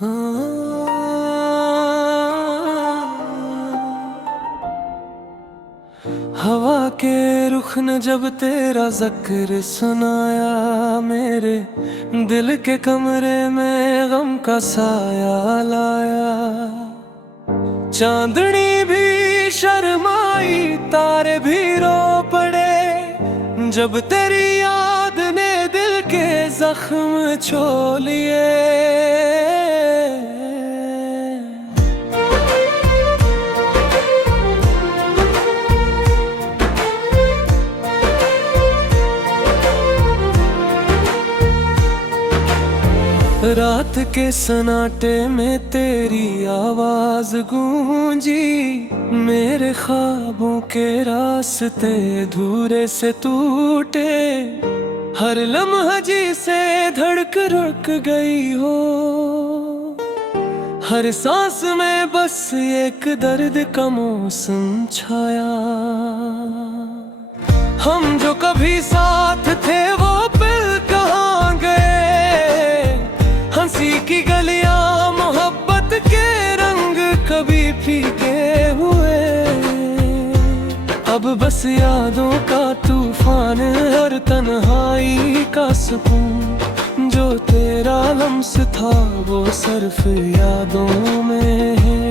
हवा के रुख ने जब तेरा जिक्र सुनाया, मेरे दिल के कमरे में गम का साया लाया। चांदनी भी शर्माई, तारे भी रो पड़े, जब तेरी याद ने दिल के जख्म छो लिए। रात के सन्नाटे में तेरी आवाज गूंजी, मेरे ख्वाबों के रास्ते धूरे से टूटे। हर लम्हा जिसे धड़क रुक गई हो, हर सांस में बस एक दर्द का मौसम छाया। हम जो कभी साथ थे वो पल कहाँ गए, हंसी की गलियां मोहब्बत के रंग कभी फीके हुए। अब बस यादों का तूफान, हर तन्हाई का सुकून, जो तेरा लम्स था वो सिर्फ यादों में है।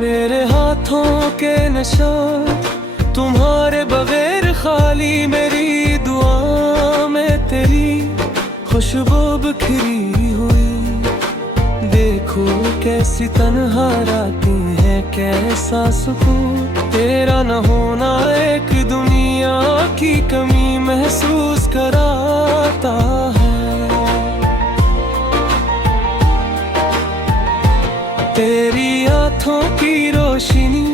मेरे हाथों के निशान तुम्हारे बगैर खाली, मेरी दुआ में तेरी खुशबू बिखरी हुई। देखो कैसी तन्हा रातें हैं, कैसा सुकून, तेरा न होना एक दुनिया की कमी महसूस कराता है। तेरी आँखों की रोशनी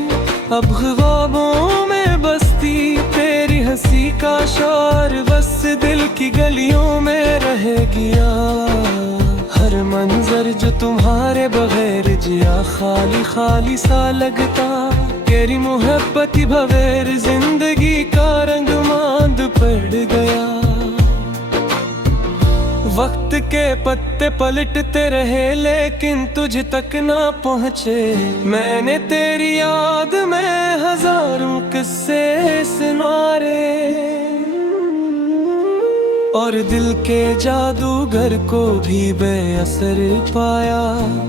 अब ख्वाबों में बसती, तेरी हंसी का शोर बस दिल की गलियों में रह गया। हर मंजर जो तुम्हारे बगैर जिया खाली खाली सा लगता, तेरी मोहब्बत बगैर जिंदगी का रंग मांद पड़ गया। वक्त के पत्ते पलटते रहे लेकिन तुझ तक ना पहुँचे। मैंने तेरी याद में हजारों किस्से सुनारे, और दिल के जादूगर को भी बेअसर पाया।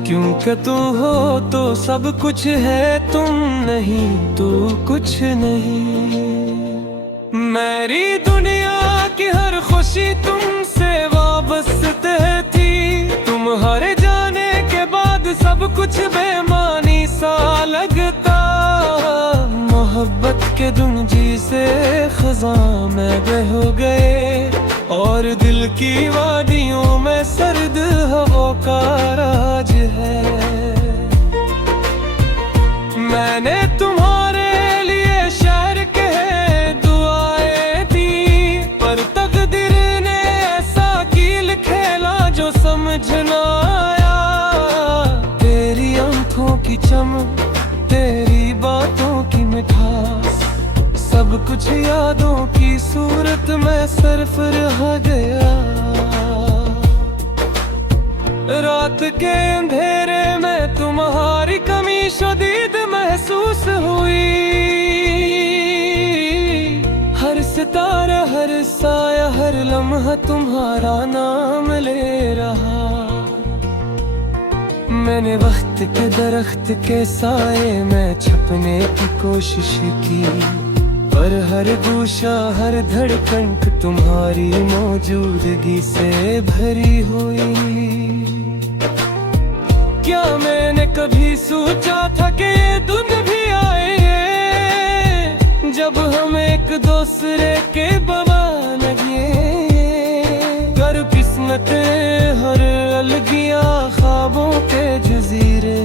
क्योंकि तू हो तो सब कुछ है, तुम नहीं तो कुछ नहीं। मेरी दुनिया की हर खुशी तुमसे वाबस्ते थी, तुम्हारे जाने के बाद सब कुछ बेमानी सा लगता। मोहब्बत के दुंजी से खज़ां में बह गए, और दिल की वादियों में सर्द हवा का राज है। मैंने तुम्हारे लिए शायर के दुआएं दी, पर तकदीर ने ऐसा कील खेला जो समझ ना आया। तेरी आंखों की चमक, तेरी बातों की मिठास, सब कुछ यादों की सूरत में सिर्फ रह गया। रात के अंधेरे में तुम्हारी कमी शदीद महसूस हुई। हर सितारा, हर साया, हर लम्हा तुम्हारा नाम ले रहा। मैंने वक्त के दरख्त के साए में छुपने की कोशिश की, पर हर गोशा हर धड़कन तुम्हारी मौजूदगी से भरी हुई। क्या मैंने कभी सोचा था कि ये दिन भी आए, जब हम एक दूसरे के बवा लगे। कर किस्मते हर अलगिया ख्वाबों के जजीरे,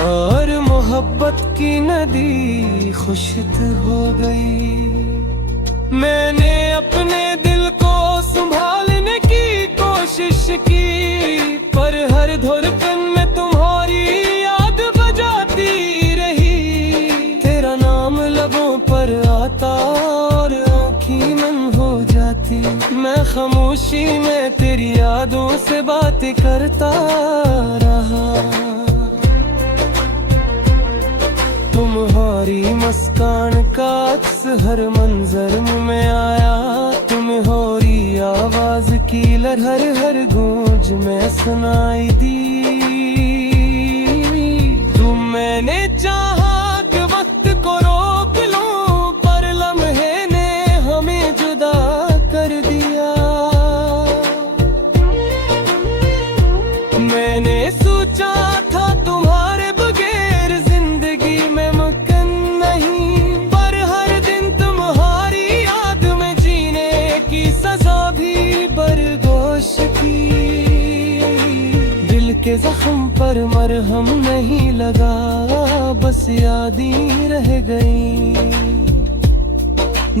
और मोहब्बत की नदी खुश्क हो गई। मैंने अपने दिल को संभालने की कोशिश की, पर हर धड़कन में तुम्हारी याद बजाती रही। तेरा नाम लबों पर आता और आँखें नम हो जाती। मैं मैं तेरी यादों से बातें करता रहा। तुम्हारी मुस्कान का अक्स हर मंजर में आया, तुम्हारी आवाज की लहर हर गूंज में सुनाई दी। मैंने चाहा कि वक्त को रोक लूं, पर लम्हे ने हमें जुदा कर दिया। मैंने सोचा था तुम्हारे बगैर जिंदगी में मुमकिन नहीं, पर हर दिन तुम्हारी याद में जीने की सजा भी बर्दाश्त की। दिल के जख्म पर मरहम नहीं लगा, बस यादें रह गई।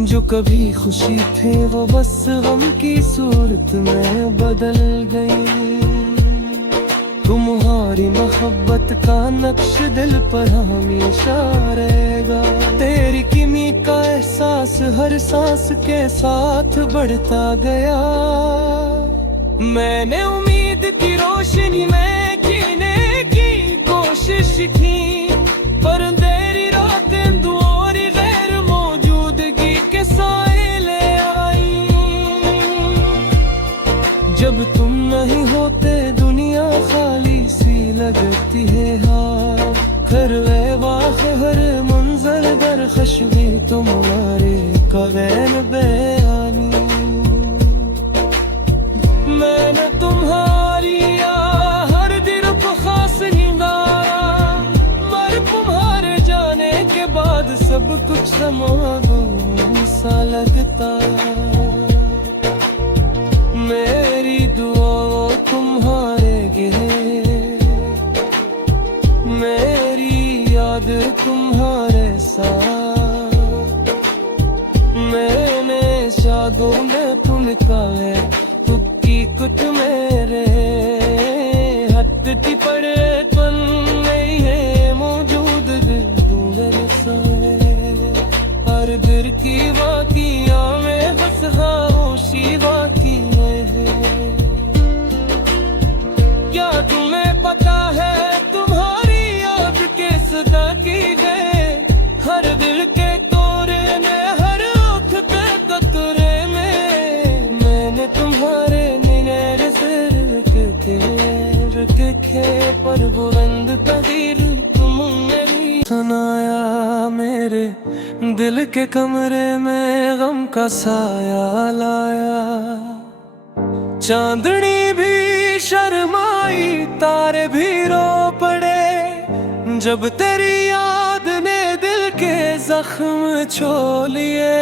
जो कभी खुशी थे वो बस गम की सूरत में बदल गई। तुम्हारी मोहब्बत का नक्श दिल पर हमेशा रहेगा। तेरी किमी का एहसास हर सांस के साथ बढ़ता गया। मैंने उम्मीद की रोशनी में जीने की कोशिश की, पर अंधेरी रातें दुआरी गैर मौजूदगी के साए ले आई। जब तुम नहीं होते दुनिया खाली सी लगती है। हाँ घर वाह हर मंजर दर खुशबू तुम्हारे कगैन बेआनी। मैंने तुम्हारी हर दिल को खास निगारा, मर तुम्हारे जाने के बाद सब कुछ समागम सा लगता। मेरी दुआ तुम्हारे गिरे, मेरी याद तुम्हारे साथ। मैंने शादों में तुमका है कुछ मेरे हटती पड़े पन नहीं है मौजूद तू मेरे साए। हर दिल की वाकिया में बस खामोशी बाकी है। क्या तुम्हें पता है तुम्हारी याद के सदा की गए, हर दिल के कोरे में हर आँख पे कतरे में। मैंने तुम्हारे पर बुलंद तदीर तुम मेरी सुनाया। मेरे दिल के कमरे में गम का साया लाया। चांदनी भी शर्माई, तारे भी रो पड़े, जब तेरी याद ने दिल के जख्म छो लिए।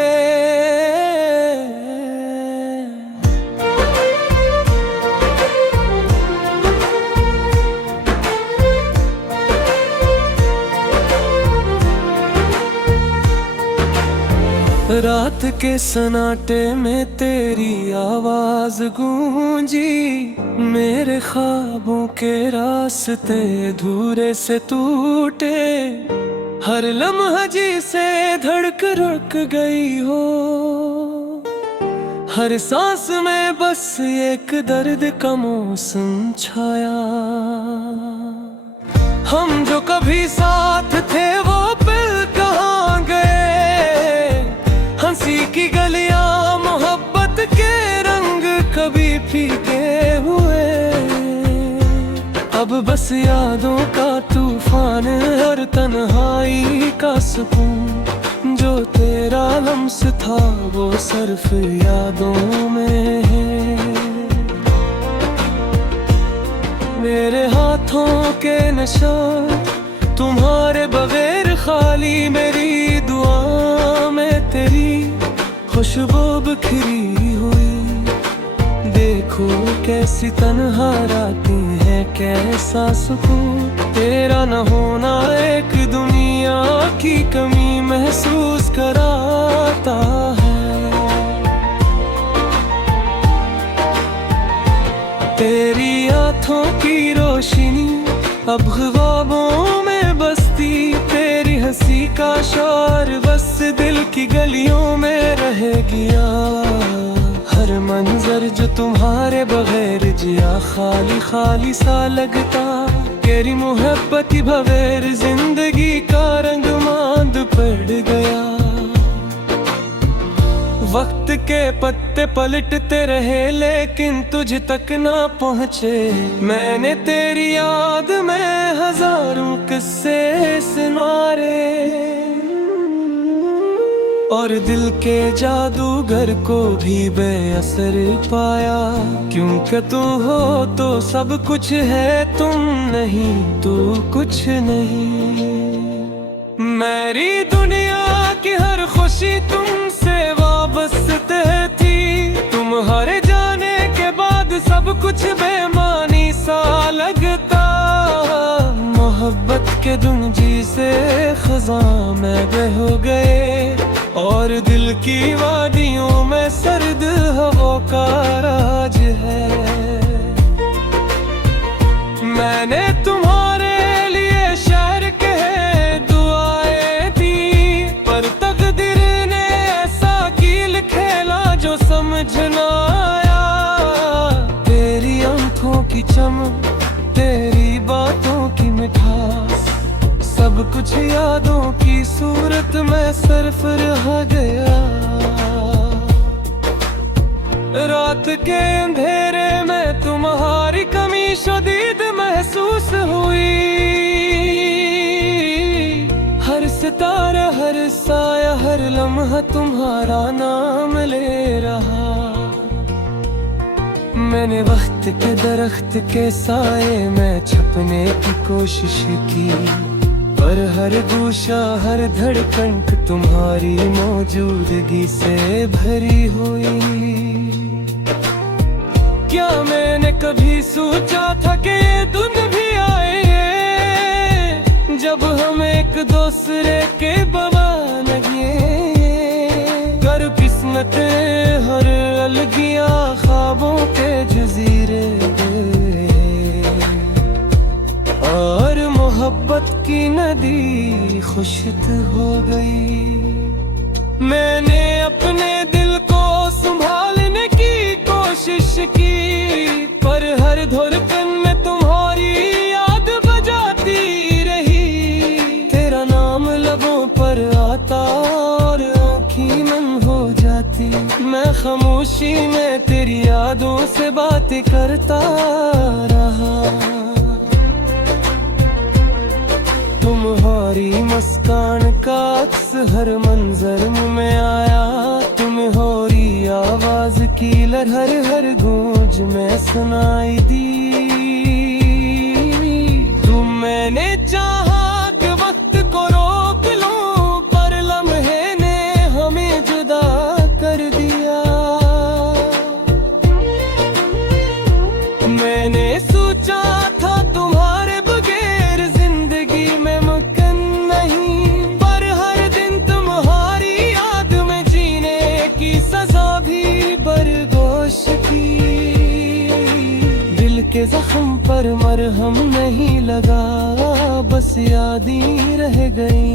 रात के सन्नाटे में तेरी आवाज गूंजी, मेरे ख्वाबों के रास्ते धूरे से टूटे। हर लम्हा जिसे धड़क रुक गई हो, हर सांस में बस एक दर्द का मौसम छाया। हम जो कभी साथ थे वो पल कहाँ गए, हंसी की गलियां मोहब्बत के रंग कभी फीके हुए। अब बस यादों का तूफान, हर तन्हाई का सुकून, जो तेरा लम्स था वो सिर्फ यादों में है। मेरे हाथों के निशान तुम्हारे बगैर खाली, मेरी दुआ में तेरी खुशबू बिखरी हुई। देखो कैसी तन्हा रातें हैं, कैसा सुकून, तेरा न होना एक दुनिया की कमी महसूस कराता है। तेरी आँखों की रोशनी अब ख्वाबों में बसती, तेरी हंसी का शोर बस दिल की गलियों में रह गया। हर मंजर जो तुम्हारे बगैर जिया खाली खाली सा लगता। तेरी मोहब्बत की भवेर जिंदगी का रंग मांद पड़ गया। वक्त के पत्ते पलटते रहे लेकिन तुझ तक ना पहुँचे। मैंने तेरी याद में हजारों किस्से सुनारे, और दिल के जादूगर को भी बेअसर पाया। क्योंकि तू हो तो सब कुछ है, तुम नहीं तो कुछ नहीं। मेरी दुनिया की हर खुशी तुमसे वाबस्ते थी। तुम्हारे जाने के बाद सब कुछ बेमानी सा लगता। मोहब्बत के दुंजी से खज़ां में बह हो गए, और दिल की वादियों में सर्द हवा का राज है। मैंने तुम्हारे लिए शहर के दुआएं दी, पर तकदीर ने ऐसा कील खेला जो समझ न आया। तेरी आंखों की चमक, तेरी बातों की मिठास, सब कुछ यादों की सूरत में सिर्फ रह गया। रात के अंधेरे में तुम्हारी कमी शदीद महसूस हुई। हर सितारा, हर साया, हर लम्हा तुम्हारा नाम ले रहा। मैंने वक्त के दरख्त के साए में छुपने की कोशिश की, पर हर गोशा, हर धड़कन तुम्हारी मौजूदगी से भरी हुई। क्या मैंने कभी सोचा था कि ये दिन भी आए, जब हम एक दूसरे के बवा लगे। कर किस्मत हर अलगिया ख्वाबों के जजीरे, और मोहब्बत की नदी खुश्क हो गई। मैंने अपने दिल को संभालने की कोशिश की, पर हर धड़कन में तुम्हारी याद बजाती रही। तेरा नाम लबों पर आता और आँखें नम हो जाती। मैं खामोशी में तेरी यादों से बातें करता रहा। तुम्हारी मुस्कान का अक्स हर मंजर में आया। तुम्हारी आवाज की लहर हर गूंज में सुनाई दी। तुम मैंने चाहा कि वक्त को रोक लूं, पर लम्हे ने हमें जुदा कर दिया। मैंने सोचा था तुम्हारे बगैर जिंदगी में मुमकिन नहीं, पर हर दिन तुम्हारी याद में जीने की सजा भी बर्दाश्त की। दिल के जख्म पर मरहम नहीं लगा, बस यादें रह गई।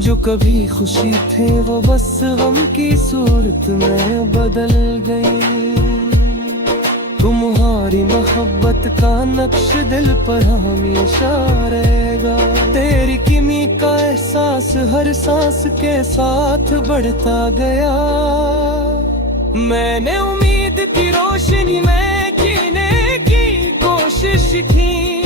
जो कभी खुशी थे वो बस गम की सूरत में बदल गई। तुम्हारी मोहब्बत का नक्श दिल पर हमेशा रहेगा। तेरी किमी का एहसास हर सांस के साथ बढ़ता गया। मैंने उम्मीद की रोशनी में जीने की कोशिश की,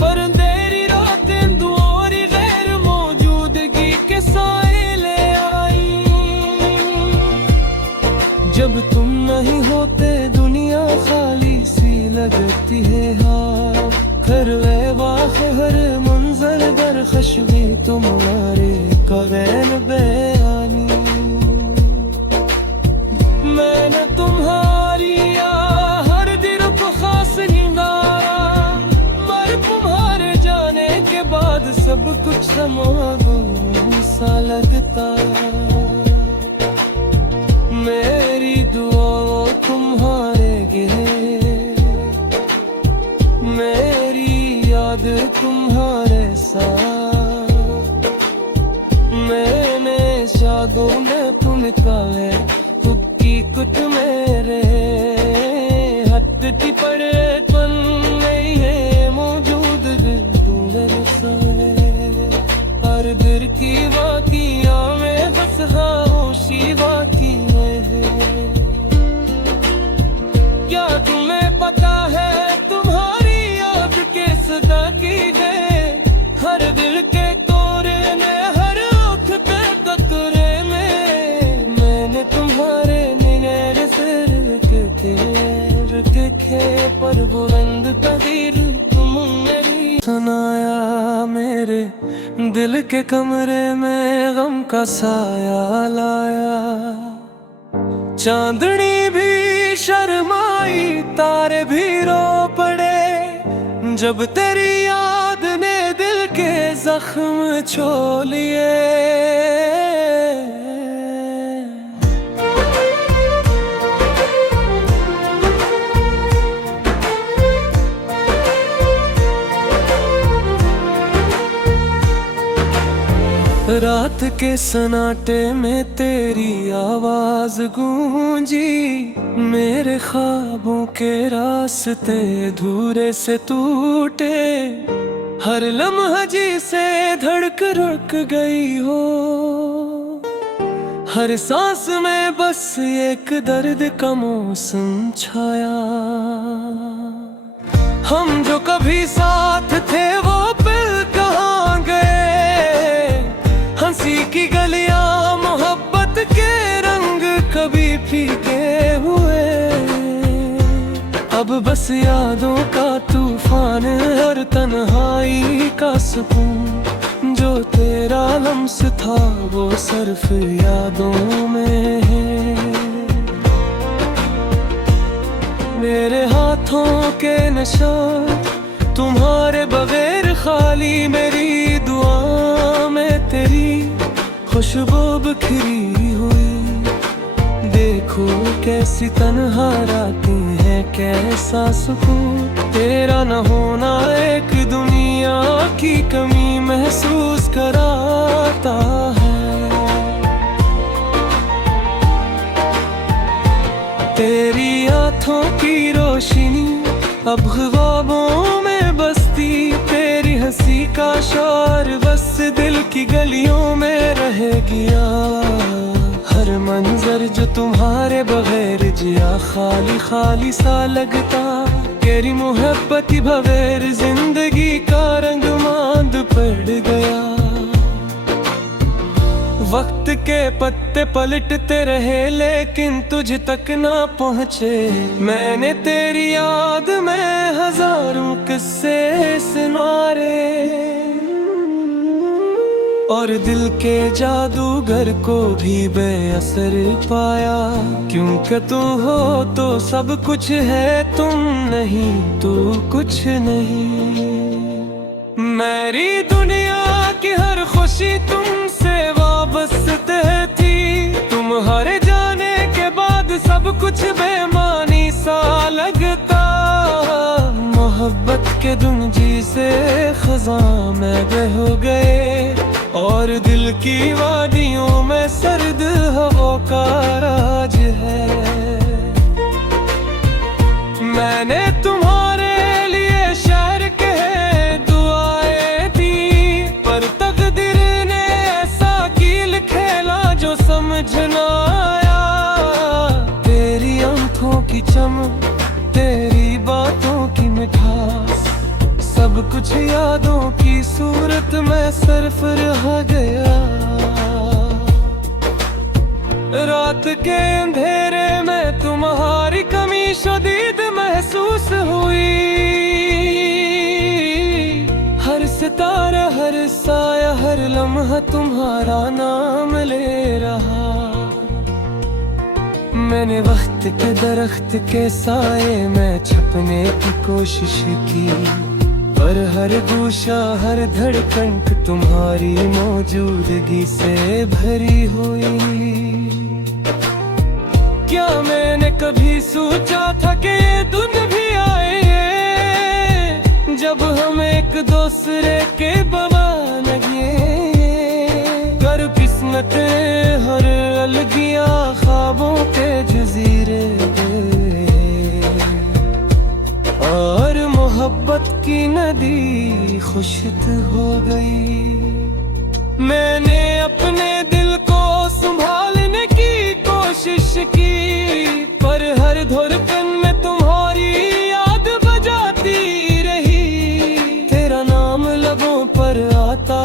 पर अंधेरी रातें दुआरी गैर मौजूदगी के साए ले आई। जब तुम नहीं होते दुनिया खाली सी लगती है। हाँ, हर वाक़ हर मंजर दर खुशबू तुम्हारे कगैन बयानी। मैंने तुम्हारी हर दिल को खास निगारा, पर तुम्हारे जाने के बाद सब कुछ समागम सा लगता। मेरी दुआ तुम्हारे गिरे, मेरी याद तुम्हारे साथ। मैंने शादों में तुमका है तुझकी कुछ मेरे हटती पड़े पन नहीं है मौजूद तू मेरे साए। हर दिल की वाकिया में बस खामोशी बाकी है। क्या तुम्हें पता है तुम्हारी याद के सदा की है। हर दिल के कोरे में हर आँख पे कतरे में मैंने तुम्हारे निगेर सिर के पर बुलंद तदीर तुम मेरी सुनाया। मेरे दिल के कमरे में गम का साया लाया। चांदनी भी शर्माई तारे भी रो पड़े जब तेरी याद ने दिल के जख्म छो लिए। रात के सन्नाटे में तेरी आवाज गूंजी। मेरे ख्वाबों के रास्ते धूरे से टूटे। हर लम्हा जी से धड़क रुक गई हो। हर सांस में बस एक दर्द का मौसम छाया। हम जो कभी साथ थे वो पल कहाँ गए। हंसी की गलियां मोहब्बत के रंग कभी फीके हुए। अब बस यादों का तूफान हर तन्हाई का सुकून। जो तेरा लम्स था वो सिर्फ यादों में है। मेरे हाथों के निशान तुम्हारे बगैर खाली। मेरी दुआ में तेरी खुशबू बिखरी हुई। देखो कैसी तन्हा रातें हैं कैसा सुकून। तेरा न होना एक दुनिया की कमी महसूस कराता है। तेरी आँखों की रोशनी अब ख्वाबों में बसती। तेरी हंसी का शोर बस दिल की गलियों में रह गया। हर मंजर जो तुम्हारे बगैर जिया खाली खाली सा लगता। तेरी मोहब्बत बगैर जिंदगी का रंग मांद पड़ गया। वक्त के पत्ते पलटते रहे लेकिन तुझ तक ना पहुँचे। मैंने तेरी याद में हजारों किस्से सुनारे। और दिल के जादूगर को भी बेअसर पाया। क्योंकि तू हो तो सब कुछ है तुम नहीं तो कुछ नहीं। मेरी दुनिया की हर खुशी तुमसे वाबस्ते थी। तुम्हारे जाने के बाद सब कुछ बेमानी सा लगता। मोहब्बत के दुंजी से खज़ां में बह गए। और दिल की वादियों में सर्द हवा का राज है। मैंने तुम्हारे लिए शहर के दुआएं दी। पर तकदीर ने ऐसा कील खेला जो समझ ना आया। तेरी आंखों की चमक तेरी बातों की मिठास सब कुछ यादों की सूरत में सिर्फ रह गया। रात के अंधेरे में तुम्हारी कमी शदीद महसूस हुई। हर सितारा हर साया हर लम्हा तुम्हारा नाम ले रहा। मैंने वक्त के दरख्त के साए में छपने की कोशिश की। पर हर गोशा हर धड़कन तुम्हारी मौजूदगी से भरी हुई। क्या मैंने कभी सोचा था कि ये दिन भी आए जब हम एक दूसरे के बना लगे। कर किस्मतें हर अलगिया ख्वाबों के जुज़ी नदी खुश्क हो गई। मैंने अपने दिल को संभालने की कोशिश की, पर हर धड़कन में तुम्हारी याद बजाती रही। तेरा नाम लबों पर आता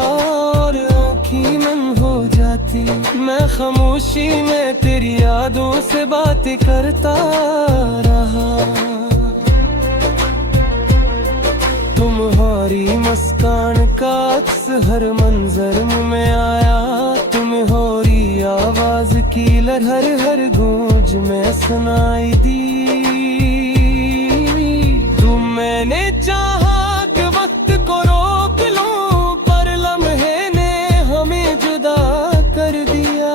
और आँखें नम हो जाती। मैं खामोशी में तेरी यादों से बातें करता रहा। तुम्हारी मुस्कान का अक्स हर मंजर में आया। तुम्हारी आवाज की लहर हर गूंज में सुनाई दी। तुम मैंने चाहा कि वक्त को रोक लूं, पर लम्हे ने हमें जुदा कर दिया।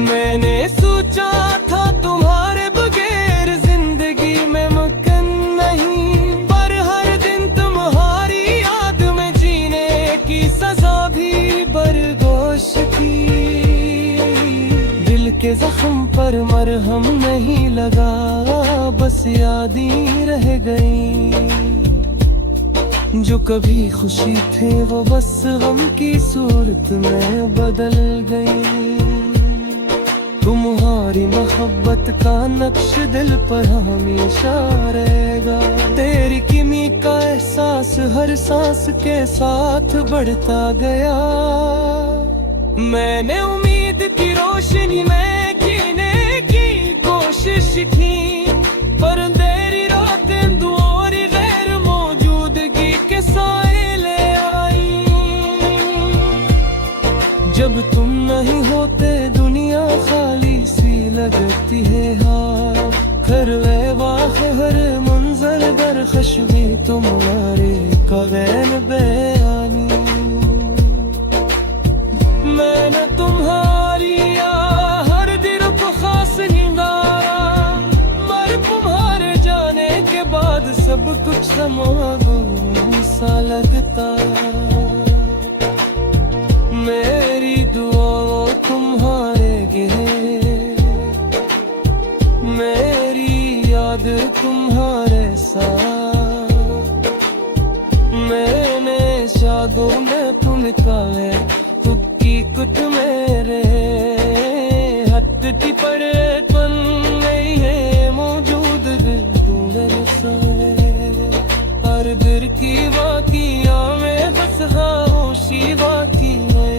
मैंने सोचा था तुम्हारे बगैर जिंदगी में मुमकिन नहीं, पर हर दिन तुम्हारी याद में जीने की सजा भी बर्दाश्त की। दिल के जख्म पर मरहम नहीं लगा, बस यादें रह गई। जो कभी खुशी थे वो बस गम की सूरत में बदल गई। तुम्हारी मोहब्बत का नक्श दिल पर हमेशा रहेगा। तेरी किमी का एहसास हर सांस के साथ बढ़ता गया। मैंने उम्मीद की रोशनी में जीने की कोशिश की, पर अंधेरी रातें तुम्हारी गैर मौजूदगी के साए ले आई। जब तुम नहीं होते दुनिया खाली सी लगती है। हाँ खरवे वाह हर मंजर दर खुशबी तुम्हारे कगैन बयानी। मैंने तुम्हारी हर दिल को खास निगारा, मर तुम्हारे जाने के बाद सब कुछ समागम सा लगता। मेरी दुआ तुम्हारे गिरे, मेरी याद तुम्हारे साथ। मैंने शादों में तुम निकाले, तुक्की कुछ मेरे हटती पड़े पन नहीं है मौजूद मेरे साए। हर दिल की वाकिया में बस खामोशी बाकी है।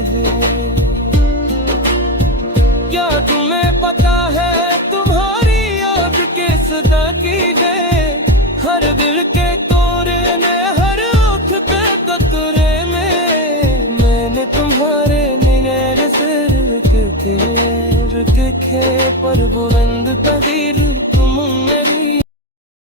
क्या तुम्हें पता है तुम्हारी याद के सदा की है। हर दिल के कोरे में हर आँख के कतरे में मैंने तुम्हारे निगाह से रुके थे पर बुलंद